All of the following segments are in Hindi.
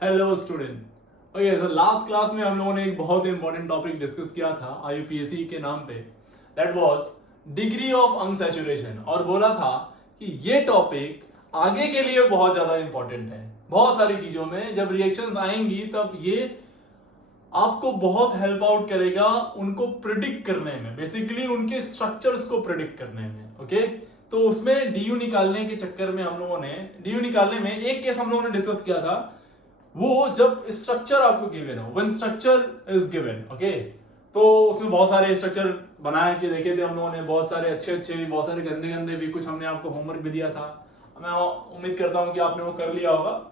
Hello student. ओके, तो लास्ट क्लास में हम लोगों ने एक बहुत इंपॉर्टेंट टॉपिक डिस्कस किया था आईयूपीएससी के नाम पे। That was degree of unsaturation, और बोला था कि ये टॉपिक आगे के लिए बहुत ज्यादा इंपॉर्टेंट है। बहुत सारी चीजों में जब रिएक्शंस आएंगी तब ये आपको बहुत हेल्प आउट करेगा उनको प्रिडिक्ट करने में, बेसिकली उनके स्ट्रक्चर्स को प्रिडिक्ट करने में। ओके, तो उसमें डीयू निकालने के चक्कर में हम लोगों ने डीयू निकालने में एक केस हम लोगों ने डिस्कस किया था। वो जब स्ट्रक्चर आपको गिवन हो, when structure is given, okay, तो उसमें बहुत सारे स्ट्रक्चर बना के देखे थे हम लोगों ने, बहुत सारे अच्छे अच्छे भी, बहुत सारे गंदे गंदे भी, कुछ हमने आपको होमवर्क भी दिया था। मैं उम्मीद करता हूँ कि आपने वो कर लिया होगा।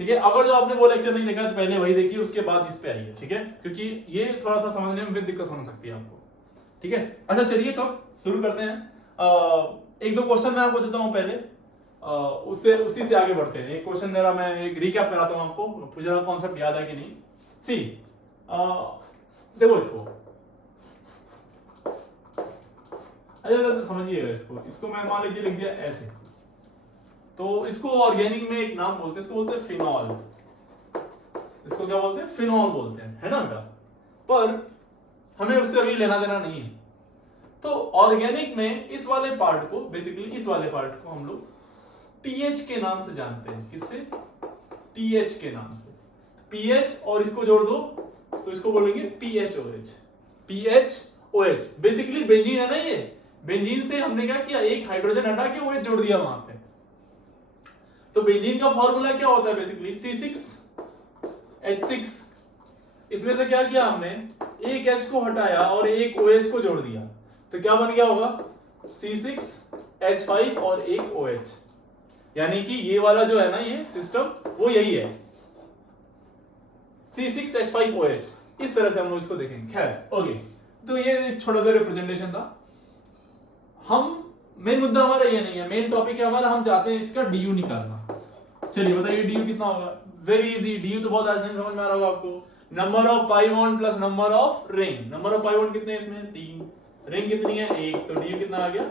ठीक है, अगर जो आपने वो लेक्चर नहीं देखा तो पहले वही देखिए, उसके बाद इस पे आइए। ठीक है, क्योंकि ये थोड़ा सा समझने में फिर दिक्कत हो सकती है आपको। ठीक है, अच्छा चलिए तब शुरू करते हैं। एक दो क्वेश्चन मैं आपको देता हूँ पहले, उससे उसी से आगे बढ़ते हैं। एक क्वेश्चन मेरा, मैं एक रिकैप कराता हूँ आपको, मुझे कॉन्सेप्ट याद है कि नहीं। सी देखो इसको, अच्छा समझिएगा इसको। इसको मैं मान लीजिए लिख दिया ऐसे, तो इसको ऑर्गेनिक में एक नाम बोलते हैं, इसको बोलते हैं फिनॉल। इसको क्या बोलते हैं? फिनॉल बोलते हैं, है ना बेटा? पर हमें उससे अभी लेना देना नहीं है। तो ऑर्गेनिक में इस वाले पार्ट को, बेसिकली इस वाले पार्ट को हम लोग पीएच के नाम से जानते हैं। किससे? पीएच के नाम से। पीएच और इसको जोड़ दो तो इसको बोलेंगे पीएचओएच। पीएचओएच बेसिकली बेंजीन है ना ये। बेंजीन से हमने क्या किया, एक हाइड्रोजन हटा के OH जोड़ दिया वहां पे। तो बेंजीन का फॉर्मूला क्या होता है? Basically C6H6। इसमें से क्या किया हमने, एक H को हटाया और एक OH को जोड़ दिया, तो क्या बन गया होगा? C6H5 और एक OH। यानी कि ये वाला जो है ना, ये सिस्टम वो यही है, C6H5OH। इस तरह से हम लोग इसको देखेंगे। खैर ओके, तो ये एक छोटा सा रिप्रेजेंटेशन था। हम मेन मुद्दा हमारा ये नहीं है, मेन टॉपिक है हमारा, हम चाहते हैं इसका डीयू निकालना। चलिए बताइए डीयू कितना होगा। वेरी इजी, डीयू तो बहुत आसानी समझ में आ रहा होगा आपको। Number of pi bond plus number of ring. Number of pi bond कितने हैं इसमें? 3। रिंग कितनी है? 1। तो डीयू कितना आ गया?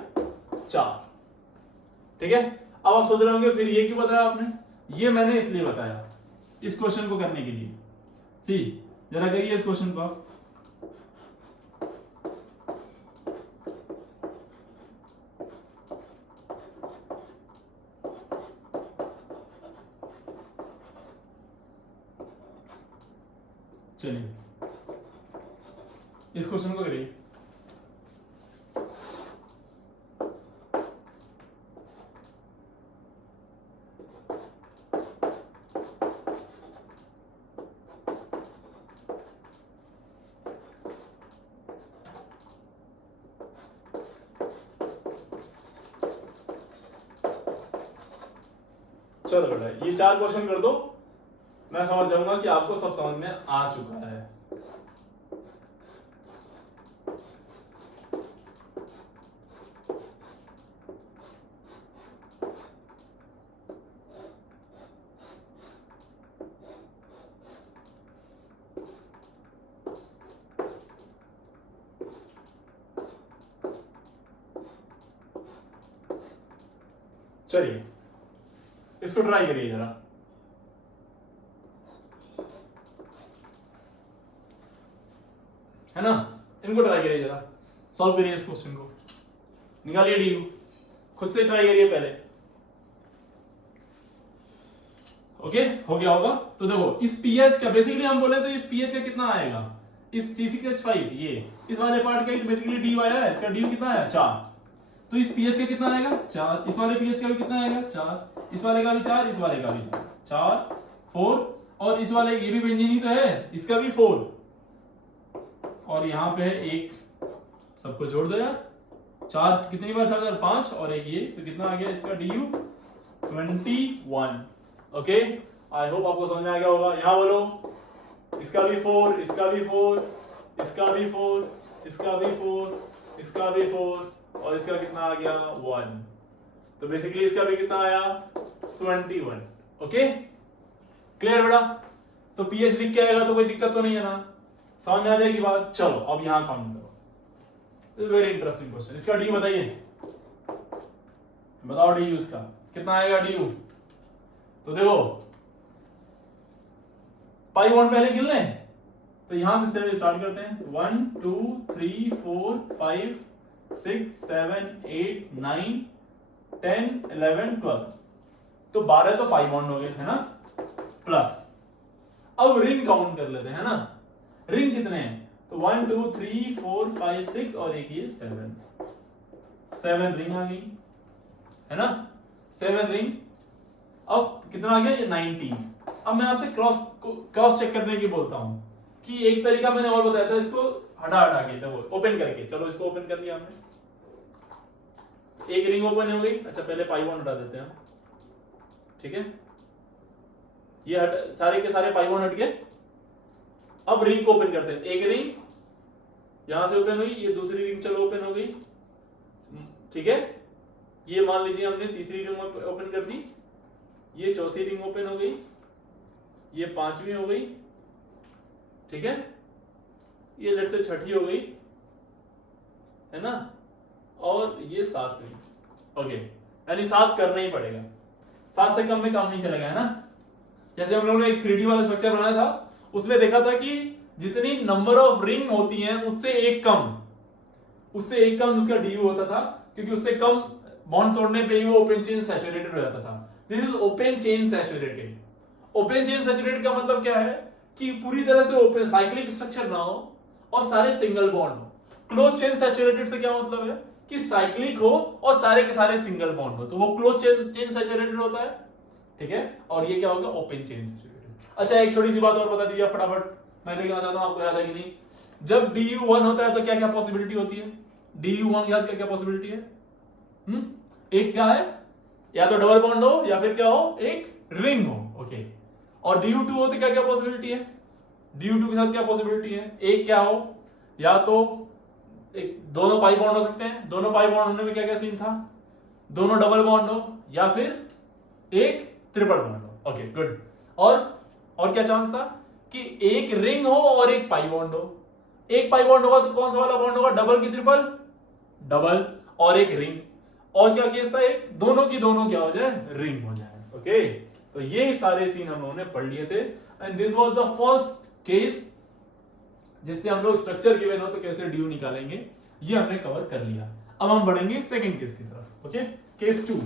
4। ठीक है, अब आप सोच रहे होंगे फिर ये क्यों बताया आपने? ये मैंने इसलिए बताया इस क्वेश्चन को करने के लिए। सी जरा करिए इस क्वेश्चन को आप। चलिए इस क्वेश्चन को करिए। चलो बेटा ये 4 क्वेश्चन कर दो, मैं समझ जाऊंगा कि आपको सब समझ में आ चुका है। चलिए इसको ट्राई करिए जरा। है ना, इनको ट्राई करिए जरा, सॉल्व करिए इस क्वेश्चन को, निकालिए डीयू, खुद से ट्राई करिए पहले। ओके हो गया होगा। तो देखो इस पीएच का, बेसिकली हम बोले तो इस पीएच का कितना आएगा, इस C6H5 ये इस वाले पार्ट का, तो बेसिकली डी आया है, इसका डी कितना है? 4। तो इस पीएच का कितना आएगा? 4। इस वाले पीएच का भी कितना आएगा? 4। इस वाले का भी 4, इस वाले का भी 4, 4 4, और इस वाले ये भी बेंजीन ही तो है, इसका भी 4, और यहाँ पे है 1। सबको जोड़ दो यार, 4 कितनी बार? 4 5, और एक ये, तो कितना आ गया इसका डीयू? 21। ओके, आई होप आपको समझ में आ गया होगा। यहाँ बोलो इसका भी 4, इसका भी 4, इसका भी 4, इसका भी 4, इसका भी 4, और इसका कितना आ गया? 1। तो बेसिकली इसका भी कितना आया? 21। ओके क्लियर बेटा? तो पीएच लिख के आएगा तो कोई दिक्कत तो नहीं है ना, समझ में आ जाएगी बात। चलो अब यहां काउंट करो, वेरी इंटरेस्टिंग क्वेश्चन। इसका डी बताइए, बताओ डी इसका कितना आएगा? डी तो देखो पाई बॉन्ड पहले गिन लें, तो यहां से स्टार्ट करते हैं 1 2 3 4 5 6 7 8 9 10 11 12, तो 12 तो पाई बॉन्ड हो गए है ना, प्लस अब रिंग काउंट कर लेते हैं ना, रिंग कितने हैं, तो 1 2 3 4 5 6 और एक ये 7 रिंग आ गई है ना, 7 रिंग। अब कितना आ गया ये 19। अब मैं आपसे क्रॉस चेक करने की बोलता हूं कि एक तरीका मैंने और बताया था, इसको हटा के तो ओपन करके, चलो इसको ओपन कर लिया हमने, एक रिंग ओपन हो गई। अच्छा पहले पाई बॉन्ड हटा देते हैं, ठीक है, ये सारे के सारे पाई बॉन्ड हट गए। अब रिंग को ओपन करते हैं, एक रिंग यहां से ओपन हुई, ये दूसरी रिंग चलो ओपन हो गई, ठीक है, ये मान लीजिए हमने तीसरी रिंग ओपन कर दी, ये चौथी रिंग ओपन हो गई, ये पांचवी हो गई, ठीक है, ये लेट से छठी हो गई है ना, और ये सातवीं। ओके, यानी 7 करना ही पड़ेगा, 7 से कम में काम नहीं चलेगा है ना। जैसे हम लोगों ने एक 3D वाला स्ट्रक्चर बनाया था, उसमें देखा था कि जितनी नंबर ऑफ रिंग होती हैं उससे एक कम उसका DU होता था, क्योंकि उससे कम बॉन्ड तोड़ने पे ही वो ओपन चेन सैचुरेटेड हो जाता था। This is open chain saturated. Open chain saturated का मतलब क्या है कि पूरी तरह से ओपन साइक्लिक स्ट्रक्चर ना हो और सारे सिंगल बॉन्ड हो। क्लोज चेन सैचुरेटेड से क्या मतलब है कि साइक्लिक हो और सारे के सारे सिंगल बॉन्ड हो, तो वो क्लोज चेन सैचुरेटेड होता है, ठीक है, और ये क्या होगा, ओपन चेन सैचुरेटेड। अच्छा एक छोटी सी बात और बता दीजिए फटाफट, मैं देखना चाहता हूं आपको याद है कि नहीं। जब DU 1 होता है तो क्या क्या पॉसिबिलिटी होती है, DU 1 याद क्या क्या पॉसिबिलिटी है, एक क्या है, या तो डबल बॉन्ड हो या फिर क्या हो, एक रिंग हो, ओके। और DU 2 होते क्या क्या पॉसिबिलिटी है, DU 2 के साथ क्या पॉसिबिलिटी है, एक क्या हो, या तो एक दोनों पाई बॉन्ड हो सकते हैं, दोनों पाई बॉन्ड होने में क्या क्या सीन था, दोनों डबल बॉन्ड हो या फिर एक ट्रिपल बॉन्ड हो, ओके गुड। और क्या चांस था कि एक रिंग हो और एक पाई बॉन्ड हो। एक पाई बॉन्ड होगा तो कौन सा वाला बॉन्ड होगा, डबल की ट्रिपल, डबल, और एक रिंग। और क्या केस था, एक दोनों की दोनों क्या हो जाए, रिंग हो जाए, ओके। तो ये सारे सीन हम लोगों ने पढ़ लिए थे, and this was the first case जिससे हम लोग स्ट्रक्चर गिवन हो तो कैसे DU निकालेंगे, ये हमने कवर कर लिया। अब हम बढ़ेंगे सेकंड केस की तरफ, okay, case 2।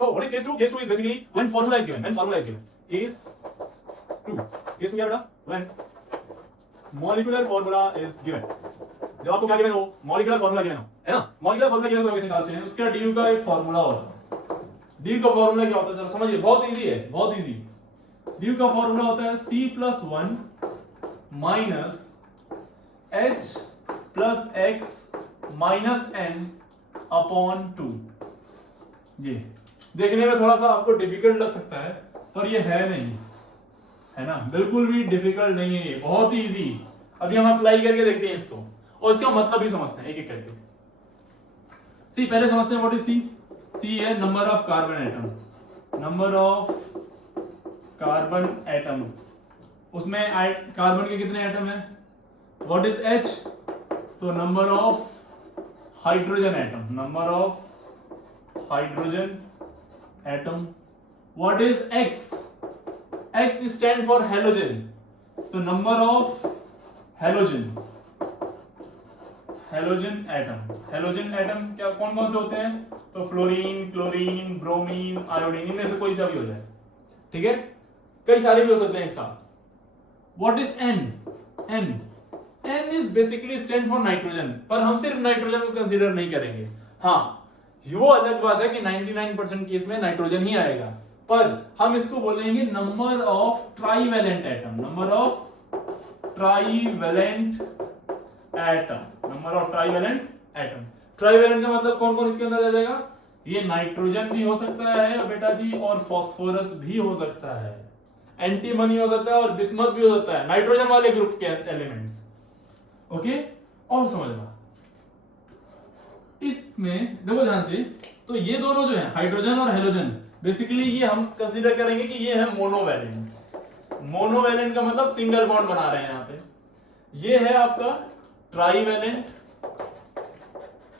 So what is case 2? Case 2 is basically when formula is given. Case 2. Case 2 क्या बेटा? When molecular formula is given. जब आपको क्या given हो? Molecular formula given हो, है ना? Molecular formula given तो कैसे निकालते हैं? उसका DU का एक formula होता है। DU का formula क्या होता है? जरा समझिए, बहुत easy है, बहुत easy। DU का formula होता है C+1 minus H plus X minus N upon 2। जी देखने में थोड़ा सा आपको डिफिकल्ट लग सकता है, पर ये है नहीं, है ना, बिल्कुल भी डिफिकल्ट नहीं है, ये बहुत ही इजी। अभी हम अप्लाई करके देखते हैं इसको और इसका मतलब भी समझते हैं एक एक करके। सी पहले समझते हैं, व्हाट इज सी। सी है number of carbon atom, number of carbon atom. उसमें कार्बन के कितने एटम है, व्हाट इज H, तो number of hydrogen atom, number of hydrogen atom. What is X, X stand for halogen, तो number of halogens, halogen atom. Halogen atom क्या कौन कौन से होते हैं, तो फ्लोरीन, क्लोरीन, ब्रोमीन, आयोडीन, इनमें से कोई सा भी हो जाए, ठीक है, कई सारे भी हो सकते हैं एक साथ। What is N, N is basically stand for nitrogen, पर हम सिर्फ नाइट्रोजन को कंसीडर नहीं करेंगे। हाँ वो अलग बात है कि 99% केस में नाइट्रोजन ही आएगा, पर हम इसको बोलेंगे number of trivalent atom, number of trivalent atom, number of trivalent atom. Trivalent का मतलब कौन कौन इसके अंदर आ जाएगा, ये नाइट्रोजन भी हो सकता है बेटा जी, और फास्फोरस भी हो सकता है, एंटीमनी हो सकता है, और बिस्मथ भी हो सकता है, नाइट्रोजन वाले ग्रुप के एलिमेंट्स, ओके। और समझना इसमें देखो ध्यान से, तो ये दोनों जो है हाइड्रोजन और हेलोजन, बेसिकली ये हम कंसीडर करेंगे कि ये है मोनोवैलेंट। मोनोवैलेंट का मतलब सिंगल बॉन्ड बना रहे हैं यहां पे। ये है आपका ट्राईवैलेंट,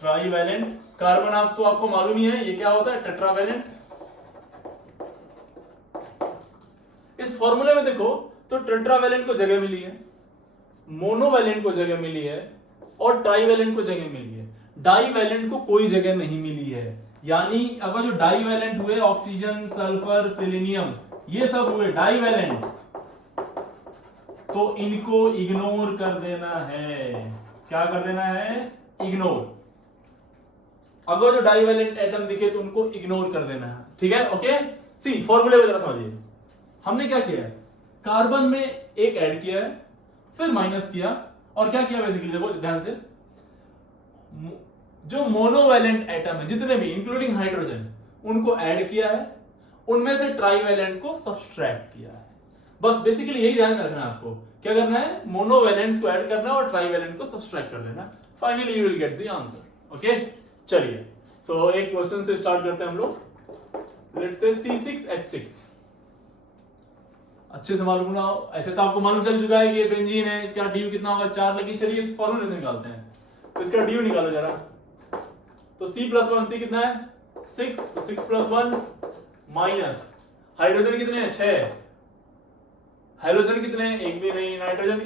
ट्राईवैलेंट। कार्बन आप तो आपको मालूम ही है ये क्या होता है, टेट्रावैलेंट। इस फॉर्मूले में देखो तो टेट्रावैलेंट को जगह मिली है, मोनोवैलेंट को जगह मिली है और ट्राईवैलेंट को जगह मिली है। डाईवैलेंट को कोई जगह नहीं मिली है। यानी अगर जो डाईवैलेंट हुए ऑक्सीजन, सल्फर, सेलेनियम, ये सब हुए डाईवैलेंट, तो इनको इग्नोर कर देना है। क्या कर देना है, इग्नोर। अगर जो डाईवैलेंट एटम दिखे तो उनको इग्नोर कर देना है, ठीक है। ओके, सी फॉर्मूले को जरा समझिए। हमने क्या किया है, कार्बन में एक ऐड किया है, फिर माइनस किया, और क्या किया बेसिकली देखो ध्यान से, जो मोनोवैलेंट एटम है जितने भी इंक्लूडिंग हाइड्रोजन, उनको ऐड किया है, उनमें से ट्राईवैलेंट को सब्सट्रैक्ट किया है। बस बेसिकली यही ध्यान रखना है आपको, क्या करना है, मोनोवैलेंट्स को ऐड करना है और ट्राईवैलेंट को सब्सट्रैक्ट कर देना। Finally you will get the answer. Okay, चलिए सो एक क्वेश्चन से स्टार्ट करते हैं हम लोग। Let's say C6H6। अच्छे से मालूम ना हो, ऐसे तो आपको मालूम चल चुका है कि ये बेंजीन है, इसका ड्यू कितना होगा 4, लेकिन चलिए इस फॉर्मूले से निकालते हैं। तो इसका ड्यू निकालो जरा। तो C+1, C कितना है 6, तो 6+1 माइनस हाइड्रोजन कितने हैं 6, हेलोजन कितने हैं एक भी नहीं, नाइट्रोजन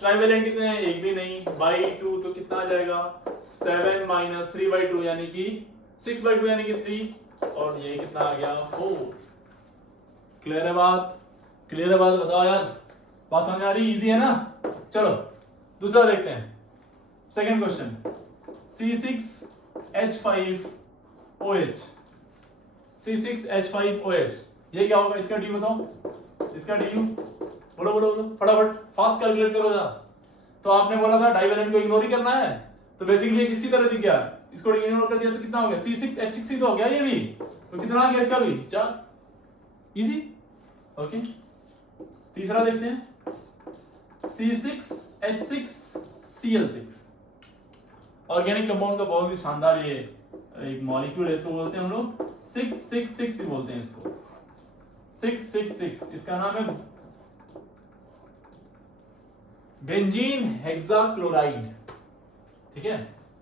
ट्राईवैलेंट कितने हैं एक भी नहीं, बाई 2 तो कितना आ जाएगा 7 माइनस 3/2 यानी कि 6/2 यानी कि 3, और ये कितना आ गया 4। क्लियर है बात, क्लियर है बात, बताओ यार, बात समझ आ रही, इजी है ना। चलो दूसरा देखते हैं, सेकंड क्वेश्चन। C6H5OH, C6H5OH, ये क्या होगा, इसका ड्यू बताओ, इसका ड्यू बोलो बोलो बोलो फटाफट, फास्ट कैलकुलेट करो जरा। तो आपने बोला था डाईवैलेंट को इग्नोर ही करना है, तो बेसिकली ये किसकी तरह दिख गया, इसको इग्नोर कर दिया तो कितना हो गया, C6H6 तो हो गया ये भी, तो कितना आ गया इसका भी 4, इजी। ओके, तीसरा देखते हैं, C6H6Cl6, ऑर्गेनिक कंपाउंड का बहुत ही शानदार ये एक मॉलिक्यूल है, इसको बोलते हैं हम लोग 666 भी बोलते हैं इसको, 666। इसका नाम है बेंजीन हेक्साक्लोराइड, ठीक है,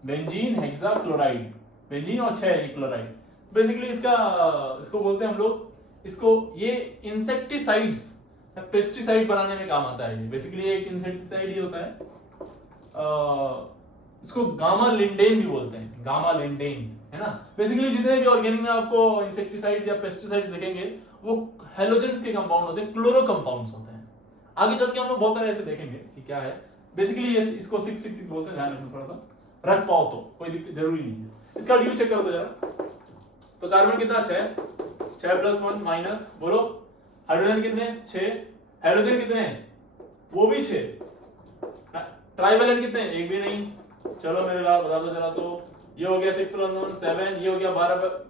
बेंजीन हेक्साक्लोराइड, बेंजीन और 6 क्लोराइड। बेसिकली इसको बोलते हैं हम लोग, इसको ये इंसेक्टिसाइड्स या पेस्टिसाइड बनाने में काम आता है। ये बेसिकली एक इंसेक्टिसाइड ही होता है। इसको गामा लिंडेन भी बोलते हैं, गामा लिंडेन, है ना। बेसिकली जितने भी ऑर्गेनिक में आपको इंसेक्टिसाइड या पेस्टिसाइड दिखेंगे वो हेलोजन के कंपाउंड होते हैं, क्लोरो कंपाउंड्स होते हैं। आगे चल के हम लोग बहुत सारे ऐसे देखेंगे कि क्या है। बेसिकली ये इसको 666 बोलते हैं, ध्यान रखना थोड़ा सा, रख पाओ तो कोई दिक्कत जरूरी नहीं है। इसका ड्यू चेक करो तो जरा। तो कार्बन कितना 6+1 माइनस, बोलो हाइड्रोजन कितने 6, हाइड्रोजन कितने वो भी 6, ट्राईवैलेंट कितने एक भी नहीं। चलो मेरे लाल बता दो जरा। तो ये हो गया 6+1 7, ये हो गया 12,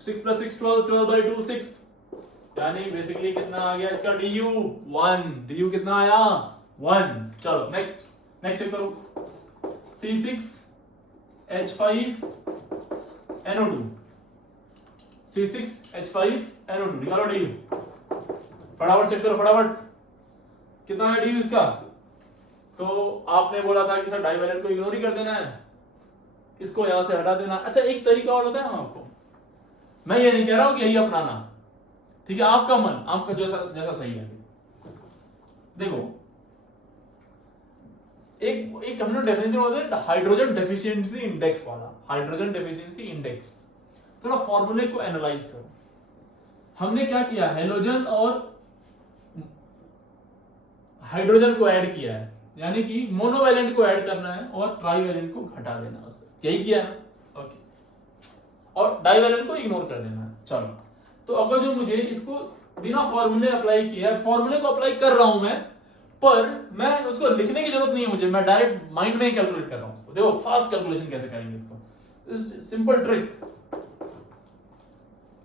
6 + 6 12, 12/2 6, यानी बेसिकली कितना आ गया इसका ड्यू 1, ड्यू कितना आया 1। चलो नेक्स्ट चेक करो, C6H5NO2, C6H5NO2 निकालो ड्यू, फटाफट चेक करो फटाफट, कितना है ड्यू इसका। तो आपने बोला था कि सर डाईवैलेंट को इग्नोर ही कर देना है, इसको यहां से हटा देना। अच्छा एक तरीका और होता है आपको, मैं ये नहीं कह रहा हूं कि यही अपनाना, ठीक है, आपका मन, आपका जैसा सही है। देखो एक हमने डेफिनेशन होता है हाइड्रोजन डेफिशिएंसी इंडेक्स वाला, हाइड्रोजन डेफिशिएंसी इंडेक्स। थोड़ा फॉर्मूले को एनालाइज करो। हमने क्या किया, हेलोजन और हाइड्रोजन को ऐड किया है, यानी कि मोनोवैलेंट को ऐड करना है और ट्राईवैलेंट को घटा देना, उससे यही किया है। ओके, और डाईवैलेंट को इग्नोर कर देना है। चलो, तो अगर जो मुझे इसको बिना फॉर्मूले अप्लाई किया है, फॉर्मूले को अप्लाई कर रहा हूं मैं, पर मैं उसको लिखने की जरूरत नहीं है मुझे, मैं डायरेक्ट माइंड में ही कैलकुलेट कर रहा हूं उसको। देखो फास्ट कैलकुलेशन कैसे करेंगे इसको, सिंपल ट्रिक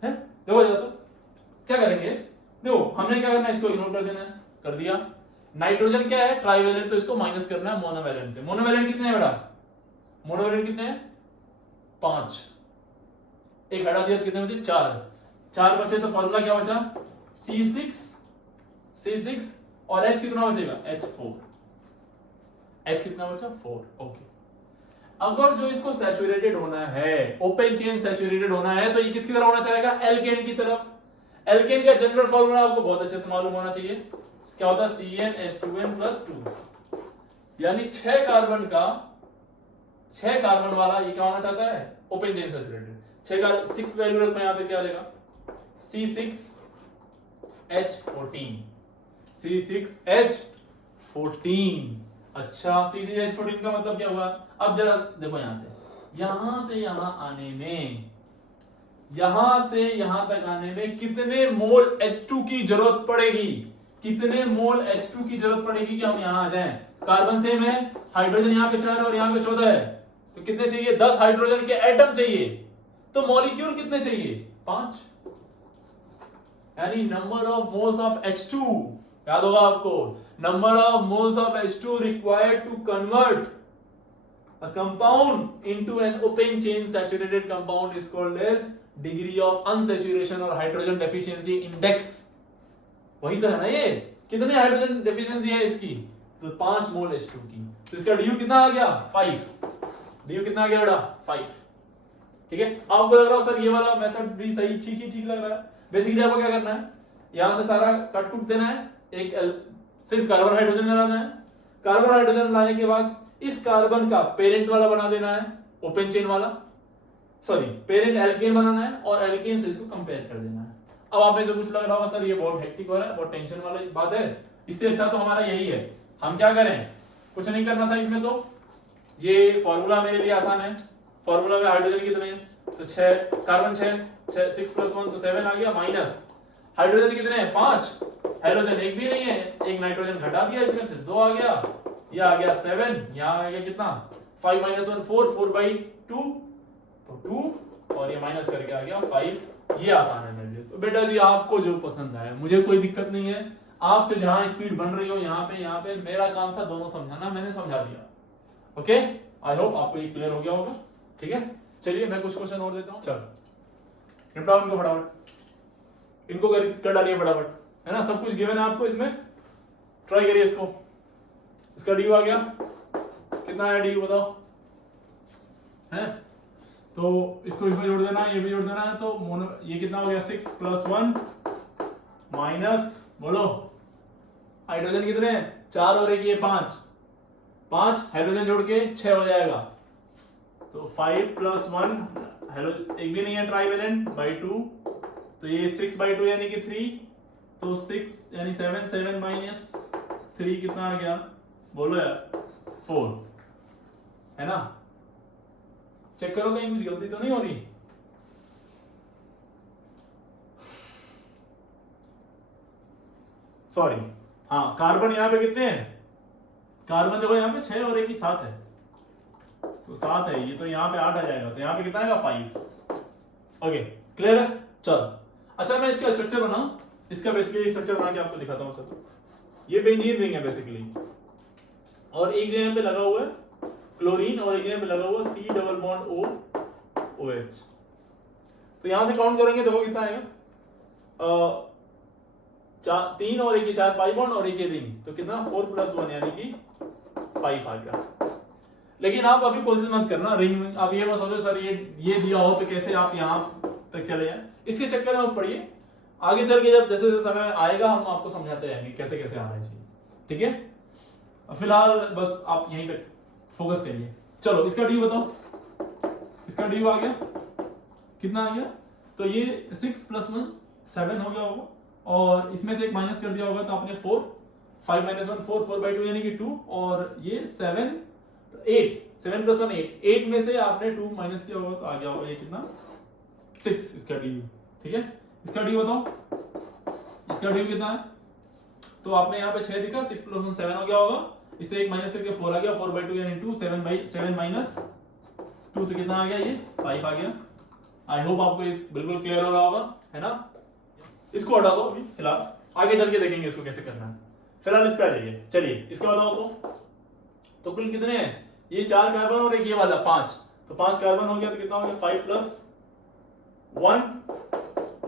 है। देखो जरा तो क्या करेंगे, देखो हमने क्या करना है, इसको इग्नोर कर देना है, कर दिया। नाइट्रोजन क्या है ट्राईवैलेंट, तो इसको माइनस करना है मोनोवैलेंट से। मोनोवैलेंट कितने हैं बेटा, मोनोवैलेंट कितने हैं 5, एक हटा दिया तो कितने बचे 4 बचे। तो फॉर्मूला क्या बचा C6 और H कितना बचेगा H4, H कितना बचा 4। ओके, अगर जो इसको सैचुरेटेड होना है, ओपन चेन सैचुरेटेड होना है, तो ये किसकी तरह होना चाहेगा? एल्केन की तरफ। एल्केन का जनरल फॉर्मूला आपको बहुत अच्छे से मालूम होना चाहिए। क्या होता है? CnH2n+2, यानी 6 कार्बन वाला ये क्या होना चाहता है? Open chain saturated. 6 का 6 वैल्यू रखो यहां पे, क्या देगा? C6H14, C6H14। अच्छा, C6H14 का मतलब क्या हुआ? अब जरा देखो यहां से यहां आने में, यहां से यहां तक आने में कितने मोल H2 की जरूरत पड़ेगी? कितने मोल H2 की जरूरत पड़ेगी कि हम यहां आ जाएं? कार्बन सेम है, हाइड्रोजन यहां पे 4 और यहां पे 14 है, तो कितने चाहिए? 10 हाइड्रोजन के एटम चाहिए। तो मॉलिक्यूल कितने चाहिए? 5, यानी number of moles of H2, याद होगा आपको, number of moles of H2 required to convert a compound into an open chain saturated compound is called as degree of unsaturation और hydrogen deficiency index। वही तो है ना ये। कितने हाइड्रोजन डेफिशिएंसी है इसकी? तो 5 मोल H2 की। तो इसका DU कितना आ गया? 5। DU कितना आ गया बेटा? 5। ठीक है, आपको लग रहा हो सर ये वाला मेथड भी सही, ठीक लग रहा है। बेसिकली आपको क्या करना है, यहां से सारा कट कुट देना है, एक सिर्फ कार्बन हाइड्रोजन लाना है। कार्बन हाइड्रोजन लाने के बाद इस कार्बन का पेरेंट वाला बना देना है, ओपन चेन वाला, सॉरी पेरेंट एल्केन बनाना है और एल्केन से इसको कंपेयर कर देना है। अब आप में से कुछ लग रहा होगा सर ये बहुत हेक्टिक हो रहा है, बहुत टेंशन वाली बात है। इससे अच्छा तो हमारा यही है, हम क्या करें, कुछ नहीं करना था इसमें। तो ये फॉर्मूला मेरे लिए आसान है। फॉर्मूला में हाइड्रोजन कितने हैं? तो 6, कार्बन 6, 6 + 1 तो 7 आ गया, माइनस हाइड्रोजन कितने हैं? 5, हाइड्रोजन एक भी नहीं है, एक नाइट्रोजन घटा दिया इसमें से, 2 आ गया, ये आ गया 7, यहां आ गया कितना? 5 - 1 4, 4/2 तो 2, और ये माइनस करके आ गया 5। ये आसान है मेरे लिए। तो बेटा जी आपको जो पसंद आए, मुझे कोई दिक्कत नहीं है। आपसे जहां स्पीड बन रही हो यहाँ पे मेरा काम था दोनों समझाना, मैंने समझा दिया। ओके, आई होप आपको ये क्लियर हो गया होगा। ठीक है, चलिए मैं कुछ क्वेश्चन और देता हूँ। चलो निपटाओ इनको फटाफट, इनको कर डालिए फटाफट, है ना। सब कुछ गिवन है आपको इसमें, ट्राई करिए इसको। इसका DU आ गया, कितना है DU बताओ? है तो इसको इसमें जोड़ देना, ये भी जोड़ देना है, तो मोनो ये कितना हो गया? 6 + 1 माइनस, बोलो हाइड्रोजन कितने हैं? 4 और एक ये 5 हाइड्रोजन जोड़ के 6 हो जाएगा। तो 5 + 1, हेलो एक भी नहीं है, ट्राइवेलेंट, /2, तो ये 6/2 यानी कि 3, तो 6 यानी 7, 7 - 3 कितना आ गया? बोलो यार 4, है ना। चेक करो कहीं कुछ गलती तो नहीं हो रही। सॉरी, हाँ कार्बन यहाँ पे कितने हैं? कार्बन देखो यहाँ पे 6 और एक ही 7 है, तो 7 है ये, तो यहाँ पे 8 आ जाएगा, तो यहाँ पे कितना आएगा? 5। ओके क्लियर है। चलो अच्छा मैं इसका स्ट्रक्चर बनाऊं, इसका बेसिकली स्ट्रक्चर बना के आपको दिखाता हूँ। चलो ये बेंजीन रिंग है बेसिकली, और एक जगह पे लगा हुआ है क्लोरीन और एक जगह पे लगा हुआ C+O OH। तो यहां से काउंट करेंगे, देखो कितना आएगा? 3 और एक 4 पाई बॉन्ड और एक रिंग, तो कितना? 4 + 1 यानी कि 5 आ गया। लेकिन आप अभी कोशिश मत करना रिंग में, आप ये मत सोचो सर ये दिया हो तो कैसे आप यहां तक चले जाए, इसके चक्कर में मत पड़िए। आगे चल के जब जैसे जैसे समय आएगा हम आपको समझाते रहेंगे कैसे कैसे आना चाहिए। ठीक है, फिलहाल बस आप यहीं तक फोकस करिए। चलो इसका DU बताओ। इसका DU आ गया, कितना आ गया? तो ये 6 + 1 7 हो गया होगा, और इसमें से एक माइनस कर दिया होगा, तो आपने 4, 5 - 1 4, 4/2 यानी कि 2, और ये 7 8, 7 + 1 8, 8 में से आपने 2 माइनस किया होगा, तो आ गया होगा ये कितना? 6 इसका DU। ठीक है, इसका DU बताओ। इसका DU कितना है? तो आपने यहाँ पे 6 दिखा, 6 + 1 7 हो गया होगा, इससे एक माइनस करके 4 आ गया, 4/2 यानी 2, 7 - 2 तो कितना आ गया? ये 5 आ गया। आई होप आपको इस बिल्कुल क्लियर हो रहा होगा, है ना। इसको हटा दो अभी फिलहाल, आगे चल के देखेंगे इसको कैसे करना है। फिलहाल इस पे आ जाइए। चलिए इसका बताओ तो कुल कितने हैं? ये 4 कार्बन और एक ये वाला 5, तो 5 कार्बन हो गया, तो कितना हो गया? 5 + 1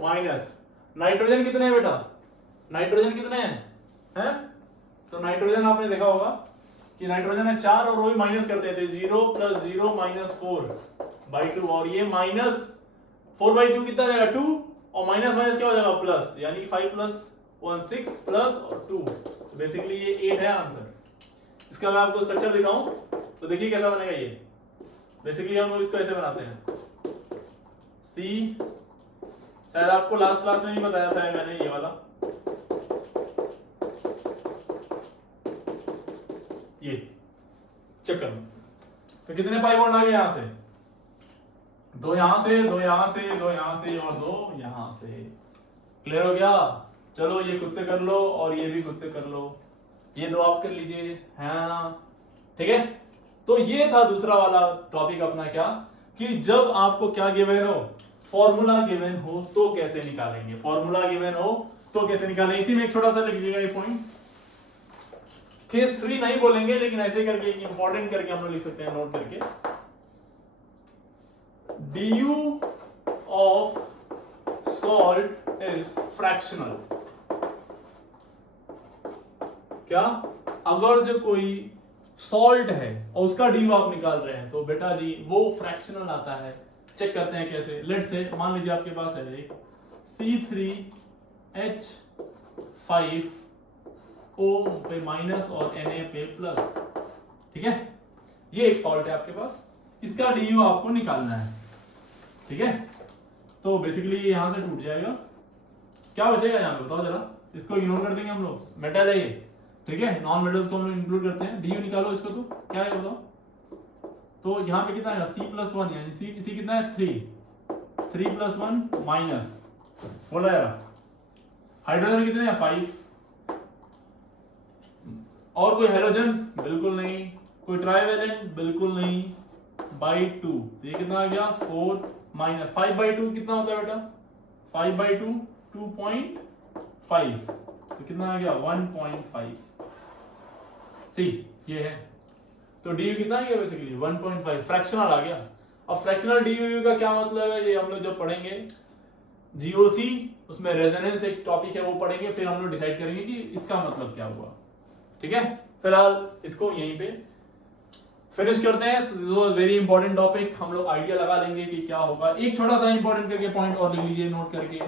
माइनस नाइट्रोजन कितने हैं बेटा? नाइट्रोजन कितने हैं? तो नाइट्रोजन आपने देखा होगा कि नाइट्रोजन है 4 और वही माइनस करते थे 0 + 0 - 4/2 और ये -4/2 कितना आ जाएगा 2 और माइनस माइनस क्या हो जाएगा प्लस, यानी 5 + 1 6 प्लस और 2, तो बेसिकली ये 8 है आंसर। इसका मैं आपको स्ट्रक्चर दिखाऊं तो देखिए कैसा बनेगा ये। बेसिकली हम लोग इसको ऐसे बनाते हैं सी, शायद आपको लास्ट क्लास में ही बताया था मैंने ये वाला, ये चेक कर लो। तो कितने पाई बॉन्ड आ गए यहां से, 2 यहां से, 2 यहां से, 2 यहां से और 2 यहां से। क्लियर हो गया? चलो ये खुद से कर लो और ये भी खुद से कर लो, ये 2 आप कर लीजिए, है ना? ठीक है, तो ये था दूसरा वाला टॉपिक अपना, क्या कि जब आपको क्या गिवन हो, फॉर्मूला गिवन हो तो कैसे निकालेंगे, फॉर्मूला गिवन हो तो कैसे निकालेंगे। इसी में एक छोटा सा लिख लीजिएगा ये पॉइंट, केस 3 नहीं बोलेंगे लेकिन ऐसे करके इंपॉर्टेंट करके हम लोग लिख सकते हैं नोट करके, du of salt is fractional। क्या, अगर जो कोई सॉल्ट है और उसका ड्यू आप निकाल रहे हैं तो बेटा जी वो फ्रैक्शनल आता है। चेक करते हैं कैसे। लेट से मान लीजिए आपके पास है एक C3H5O पे माइनस और Na पे प्लस, ठीक है, ये एक सॉल्ट है आपके पास, इसका ड्यू आपको निकालना है, ठीक है। तो बेसिकली यहां से टूट जाएगा, क्या बचेगा यहां पे बताओ जरा, इसको इग्नोर कर देंगे हम लोग, मेटल है ये, ठीक है, नॉन मेटल्स को हम लोग इंक्लूड करते हैं। ड्यू निकालो इसको, तो क्या है बताओ, तो यहाँ पे कितना आएगा C+1, यानी C कितना है 3 + 1 माइनस, बोला यार हाइड्रोजन कितने हैं 5, और कोई हेलोजन बिल्कुल नहीं, कोई ट्राइवेलेंट बिल्कुल नहीं, /2, तो ये कितना आ गया 4 - 5/2 कितना होता है बेटा, 5/2 2.5, तो कितना आ गया 1.5। सी ये है, तो डी कितना आ गया बेसिकली 1.5, फ्रैक्शनल आ गया। अब फ्रैक्शनल डी का क्या मतलब है, ये हम लोग जब पढ़ेंगे जीओसी, उसमें रेजोनेंस एक टॉपिक है वो पढ़ेंगे, फिर हम लोग डिसाइड करेंगे कि इसका मतलब क्या हुआ, ठीक है। फिलहाल इसको यहीं पे फिनिश करते हैं। वेरी इंपॉर्टेंट टॉपिक, हम लोग आइडिया लगा लेंगे कि क्या होगा। एक छोटा सा इंपॉर्टेंट करके पॉइंट और लिख लीजिए नोट करके,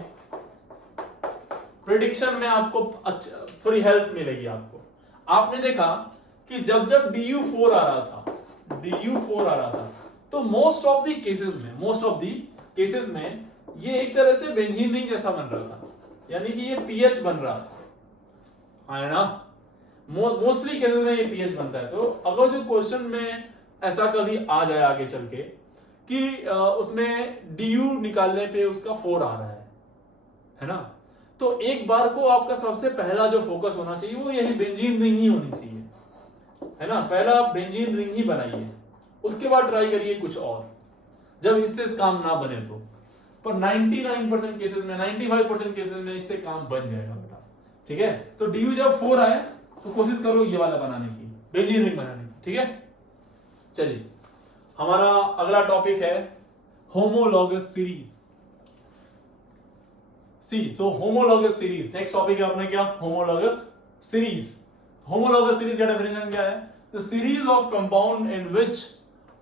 प्रेडिक्शन में आपको अच्छा थोड़ी हेल्प मिलेगी आपको। आपने देखा कि जब जब DU4 आ रहा था, तो मोस्ट ऑफ द केसेस में ये एक तरह से बेंजीन रिंग जैसा बन रहा था, यानी कि ये पीएच बन रहा था, है ना। मोस्टली केसेस में ये पीएच बनता है। तो अगर जो क्वेश्चन में ऐसा कभी आ जाए आगे चल के कि उसमें DU निकालने पे उसका 4 आ रहा है ना, तो एक बार को आपका सबसे पहला जो फोकस होना चाहिए वो यही बेंजीन रिंग ही होनी चाहिए, है ना। पहला आप बेंजीन रिंग ही बनाइए, उसके बाद ट्राई करिए कुछ और, जब इससे काम ना बने तो। पर 99% केसेस में, 95% केसेस में इससे काम बन जाएगा बेटा, ठीक है। तो DU जब 4 आए तो कोशिश करो ये वाला बनाने की, बेंजीन रिंग बनाने की, ठीक है। चलिए हमारा अगला टॉपिक है homologous series. So homologous series next topic है अपना, क्या, होमोलॉगस सीरीज। होमोलॉगस सीरीज का डेफिनेशन क्या है, the series of compound in which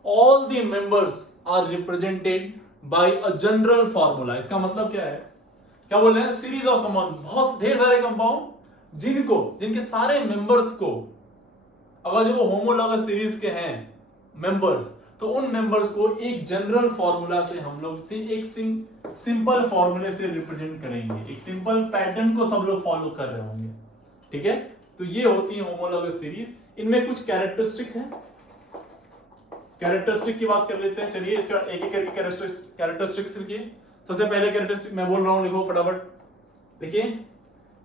all the members are represented by a general formula. इसका मतलब क्या है, क्या बोल रहे हैं, सीरीज ऑफ कंपाउंड, बहुत ढेर सारे कंपाउंड जिनके सारे मेंबर्स को, अगर जो होमोलॉगस सीरीज के हैं मेंबर्स, तो उन मेंबर्स को एक जनरल फार्मूला से हम लोग एक सिंपल फार्मूले से रिप्रेजेंट करेंगे, एक सिंपल पैटर्न को सब लोग फॉलो कर रहे होंगे, ठीक है। तो ये होती है होमोलॉगस सीरीज। इनमें कुछ कैरेक्टरिस्टिक है, कैरेक्टरिस्टिक की बात कर लेते हैं। चलिए इसका एक एक करके कैरेक्टरिस्टिक्स लिखिए। सबसे पहले कैरेक्टरिस्टिक मैं बोल रहा हूं, लिखो फटाफट, लिखिए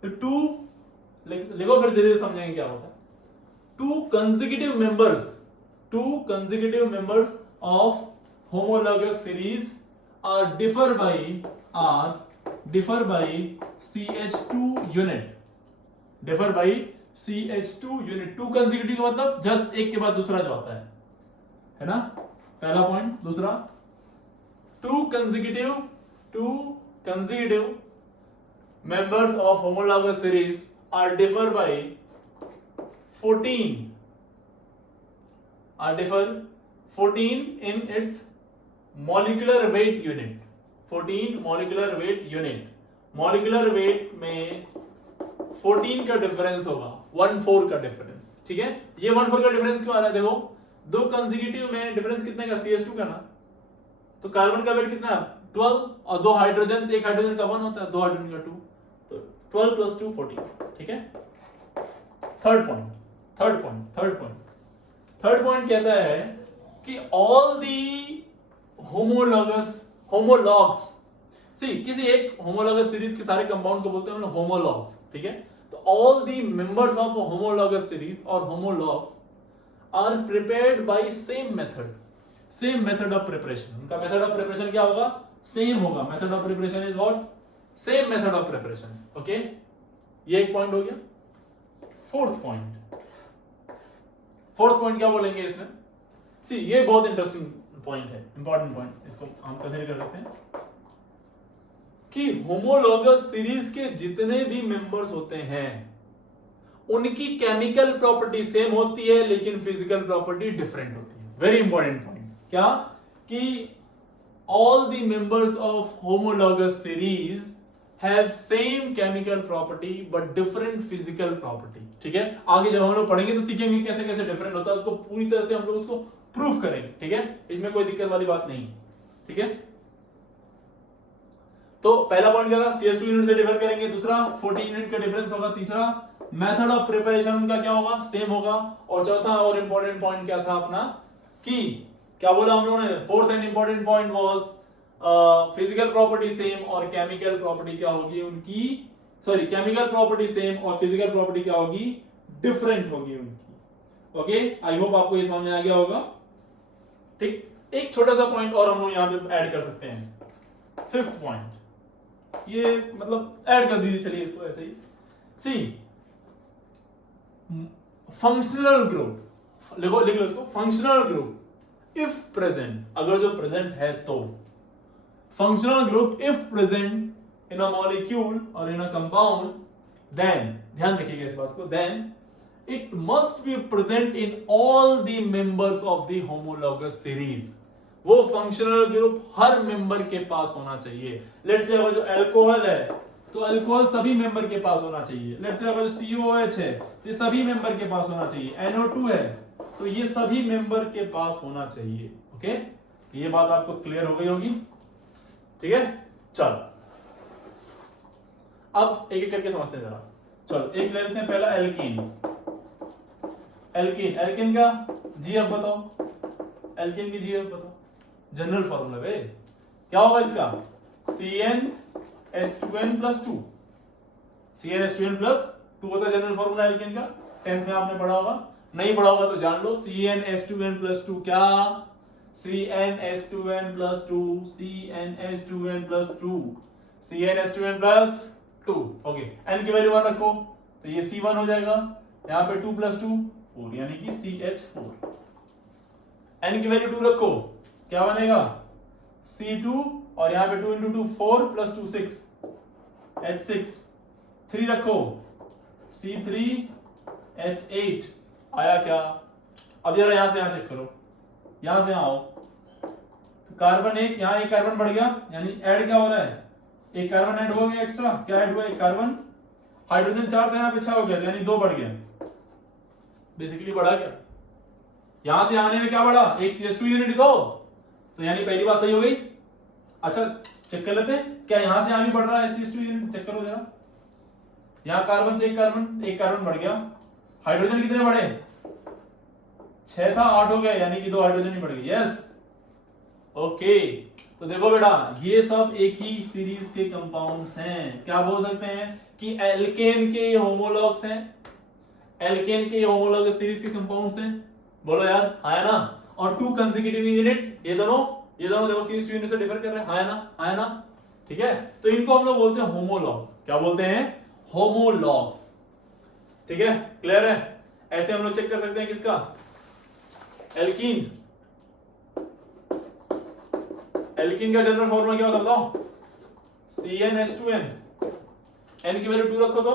टू, लिखो फिर धीरे धीरे समझेंगे क्या होता है। Two consecutive members of homologous series are differ by CH2 unit, two consecutive मतलब जस्ट एक के बाद दूसरा जो आता है ना, पहला पॉइंट। दूसरा, two consecutive members of homologous series are differ by 14 are differ 14 in its molecular weight unit, 14 molecular weight unit, molecular weight में 14 का डिफरेंस होगा, 1-4 का डिफरेंस, ठीक है। ये 1-4 का डिफरेंस क्यों आ रहा है, देखो दो कंसेक्यूटिव में डिफरेंस कितने का, CH2 का ना, तो कार्बन का वेट कितना है 12 और दो हाइड्रोजन, एक हाइड्रोजन का 1 होता है, दो हाइड्रोजन का 2, तो 12 + 2 14, ठीक है। थर्ड पॉइंट कहता है कि ऑल दी होमोलॉग्स, सी किसी एक होमोलॉगस सीरीज के सारे कंपाउंड्स को बोलते हैं होमोलॉग्स, ठीक है। तो all the members of homologous series और homologues are prepared by same method of preparation. उनका मेथड ऑफ प्रिपरेशन क्या होगा, सेम होगा। Method of preparation is what, same method of preparation, okay. ये एक पॉइंट हो गया। फोर्थ पॉइंट क्या बोलेंगे इसमें, सी ये बहुत इंटरेस्टिंग पॉइंट है, इंपॉर्टेंट पॉइंट, इसको हम कंसीडर कर सकते हैं कि होमोलॉगस सीरीज के जितने भी मेंबर्स होते हैं उनकी केमिकल प्रॉपर्टी सेम होती है लेकिन फिजिकल प्रॉपर्टी डिफरेंट होती है। वेरी इंपॉर्टेंट पॉइंट, क्या कि all the members of homologous series have same chemical property but different physical property, ठीक है। आगे जब हम लोग पढ़ेंगे तो सीखेंगे कैसे कैसे डिफरेंट होता है, उसको पूरी तरह से हम लोग उसको प्रूफ करेंगे, ठीक है। इसमें कोई दिक्कत वाली बात नहीं, ठीक है। तो पहला पॉइंट क्या था, CH2 यूनिट से डिफर करेंगे, दूसरा 14 यूनिट का डिफरेंस होगा, तीसरा मेथड ऑफ प्रिपरेशन उनका क्या होगा, सेम होगा, और चौथा और इंपॉर्टेंट पॉइंट क्या था अपना, कि क्या बोला हम लोगों ने, fourth and important point was physical property same और केमिकल प्रॉपर्टी क्या होगी उनकी, सॉरी केमिकल प्रॉपर्टी सेम और फिजिकल प्रॉपर्टी क्या होगी, डिफरेंट होगी उनकी, ओके। आई होप आपको ये समझ में आ गया होगा, ठीक। एक छोटा सा पॉइंट और हम लोग यहां पे ऐड कर सकते हैं, फिफ्थ पॉइंट, ये मतलब ऐड कर दीजिए, चलिए इसको ऐसे ही, सी फंक्शनल ग्रुप, लिख लो इसको, फंक्शनल ग्रुप इफ प्रेजेंट, अगर जो प्रेजेंट है तो, functional group if present in a molecule और इन अ कंपाउंड, देन ध्यान रखिएगा इस बात को, then it must be present in all the members of the homologous series. वो फंक्शनल ग्रुप हर मेंबर के पास होना चाहिए। लेट्स से अगर जो अल्कोहल है तो अल्कोहल सभी मेंबर के पास होना चाहिए। लेट्स से अगर COOH है तो ये सभी मेंबर के पास होना चाहिए। NO2 है तो ये सभी मेंबर के पास होना चाहिए, ओके। ये बात आपको क्लियर हो गई होगी, ठीक है। चलो अब एक एक करके समझते हैं जरा। चलो एक ले लेते हैं, पहला एल्कीन का GF बताओ, एल्कीन की GF बताओ, जनरल फॉर्मूला वे क्या होगा इसका, CnH2n+2, CnH2n+2 होता है जनरल फॉर्मूला एल्कीन का, 10th में आपने पढ़ा होगा, नहीं पढ़ा होगा तो जान लो, CnH2n+2 क्या, CnH2n+2, ओके। n की वैल्यू 1 रखो तो ये C1 हो जाएगा, यहाँ पे 2 + 2 4 यानी कि CH4। n की वैल्यू 2 रखो, क्या बनेगा C2 और यहाँ पे 2 × 2 4 + 2 6 H6। 3 रखो C3H8 आया क्या। अब जरा यहां से यहां चेक करो, यहां से आओ तो कार्बन एक, यहाँ एक कार्बन बढ़ गया, यानी ऐड क्या हो रहा है, एक कार्बन ऐड हो गया एक्स्ट्रा, क्या ऐड हुआ, एक कार्बन। हाइड्रोजन 4 था, यहाँ पे 6 हो गया यानी 2 बढ़ गया, बेसिकली बढ़ा क्या, यहां से आने में क्या बढ़ा, एक CH2 यूनिट दो, तो यानी पहली बात सही हो गई। अच्छा चेक कर लेते हैं क्या यहां से आगे बढ़ रहा है CH2 यूनिट, चेक करो जरा, यहां कार्बन से एक कार्बन बढ़ गया, हाइड्रोजन कितने बढ़े, 6 था 8 हो गया, यानी कि 2 हाइड्रोजन ही बढ़ गए, यस ओके। तो देखो बेटा ये सब एक ही सीरीज के कंपाउंड्स हैं, क्या बोल सकते हैं कि एल्केन के होमोलॉग्स हैं, एल्केन के होमोलॉगस सीरीज के कंपाउंड्स हैं, बोलो यार आया ना। और 2 कंसेक्यूटिव यूनिट, ये दोनों देखो CH2 यूनिट से डिफर कर रहे हैं, आया ना, ठीक है। तो इनको हम लोग बोलते हैं होमोलॉग, क्या बोलते हैं, होमोलॉग्स, ठीक है, क्लियर है। ऐसे हम लोग चेक कर सकते हैं किसका, एल्कीन का जनरल फॉर्मूला क्या होता है बताओ, CnH2n, n की वैल्यू 2 रखो तो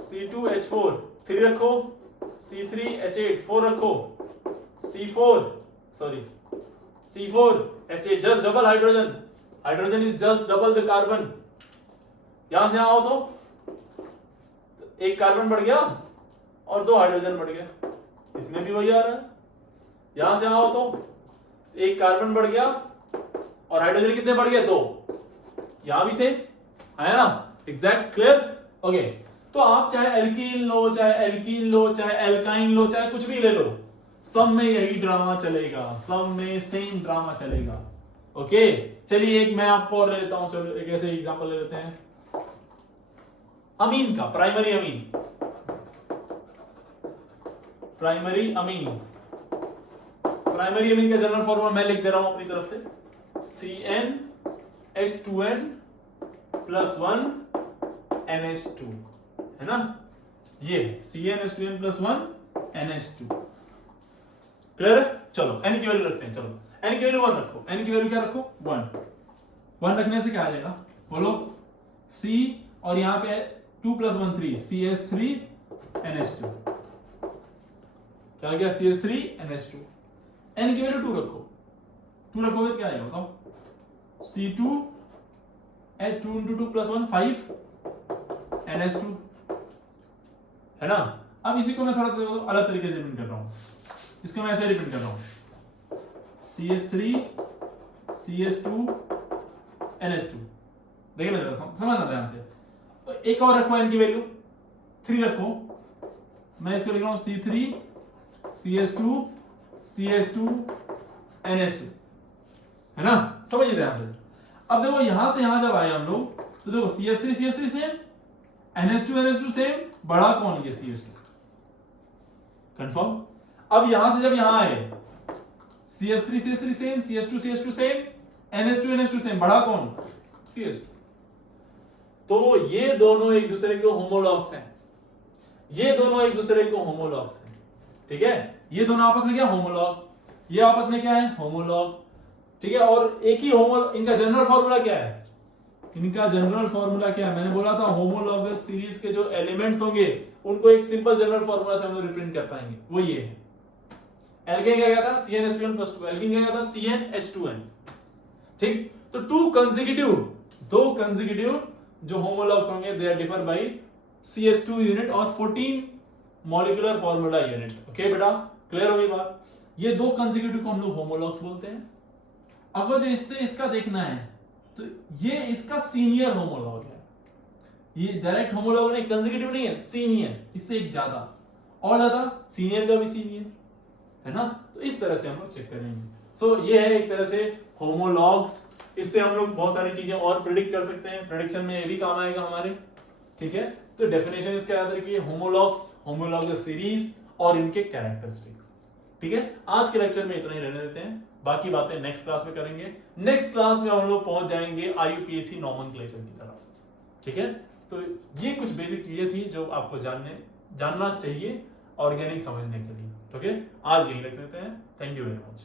C2H4, 3 रखो C3H8, 4 रखो C4 sorry C4H8 just double hydrogen is just double the carbon. यहां से आओ तो एक कार्बन बढ़ गया और 2 हाइड्रोजन बढ़ गया, इसमें भी वही आ रहा है। यहां से आओ तो एक कार्बन बढ़ गया और हाइड्रोजन कितने बढ़ गए 2, यहां भी सेम है ना, एग्जैक्ट क्लियर। ओके, तो आप चाहे एल्कीन लो चाहे एल्काइन लो चाहे कुछ भी ले लो, सब में यही ड्रामा चलेगा, सब में सेम ड्रामा चलेगा। ओके चलिए एक मैं आपको और ले लेता हूं, चलो एक ऐसे एग्जांपल ले लेते हैं अमीन का, प्राइमरी अमीन का जनरल फॉर्मूला मैं लिख दे रहा हूं अपनी तरफ से, CnH2n + 1 NH2 है ना, ये CnH2n + 1 NH2 क्लियर है। चलो n की वैल्यू रखते हैं, चलो n की वैल्यू 1 रखो, n की वैल्यू क्या रखो 1 रखने से क्या आ जाएगा बोलो, C और यहां पे 2 + 1 3 CH3 NH2 क्या आ गया CH3 NH2। n की वैल्यू 2 रखोगे तो क्या आएगा बताओ, C2 H2 × 2 + 1 5 NH2 है ना। अब इसी को मैं थोड़ा अलग तरीके से रिप्रेजेंट कर रहा हूं, इसको मैं ऐसे रिप्रेजेंट कर रहा हूं CH3 CH2 NH2, देखिए ना समझना ध्यान से। एक और रखो n की वैल्यू 3 रखो, मैं इसको लिख रहा हूं C3 CH2 CH2 NH2 है ना, समझिए ध्यान से। अब देखो यहां से यहां जब आए हम लोग तो देखो CH3 सेम, NH2 सेम, बड़ा कौन ये CH2 कंफर्म। अब यहां से जब यहां आए CH3 same, CH2 same, NH2 same, बड़ा कौन CH2। तो ये दोनों एक दूसरे के होमोलॉग्स हैं, ठीक है, ये दोनों आपस में क्या होमोलॉग, ये आपस में क्या है होमोलॉग, ठीक है। और एक ही इनका जनरल फॉर्मूला क्या है, मैंने बोला था होमोलॉगस सीरीज के जो एलिमेंट्स होंगे उनको एक सिंपल जनरल फॉर्मूला से हम लोग रिप्रेजेंट कर पाएंगे, वो ये है। एल्केन क्या था CnH2n + 2, एल्कीन क्या था CnH2n, ठीक। तो दो कंसेक्यूटिव जो होमोलॉग्स होंगे they are differ by CH2 unit और 14 मॉलिक्यूलर फॉर्मूला यूनिट। ओके बेटा क्लियर हो गई बात। ये दो कंसेक्यूटिव को हम लोग होमोलॉग्स बोलते हैं। अगर जो इससे इसका देखना है तो ये इसका सीनियर होमोलॉग है, ये डायरेक्ट होमोलॉग नहीं, कंसेक्यूटिव नहीं है, सीनियर, इससे एक ज्यादा और ज्यादा, सीनियर का भी सीनियर है ना। तो इस तरह से हम लोग चेक करेंगे। सो ये है एक तरह से होमोलॉग्स, इससे हम लोग बहुत सारी चीजें और प्रिडिक्ट कर सकते हैं, प्रेडिक्शन में ये भी काम आएगा हमारे, ठीक है। तो डेफिनेशन इसका याद रखिए, होमोलॉगस सीरीज और इनके कैरेक्टरिस्टिक्स, ठीक है। आज के लेक्चर में इतना ही रहने देते हैं, बाकी बातें नेक्स्ट क्लास में करेंगे। नेक्स्ट क्लास में हम लोग पहुंच जाएंगे IUPAC नॉमेनक्लेचर की तरफ, ठीक है। तो ये कुछ बेसिक चीजें थी जो आपको जानना चाहिए ऑर्गेनिक समझने के लिए, ओके। आज यही रख लेते हैं, थैंक यू वेरी मच।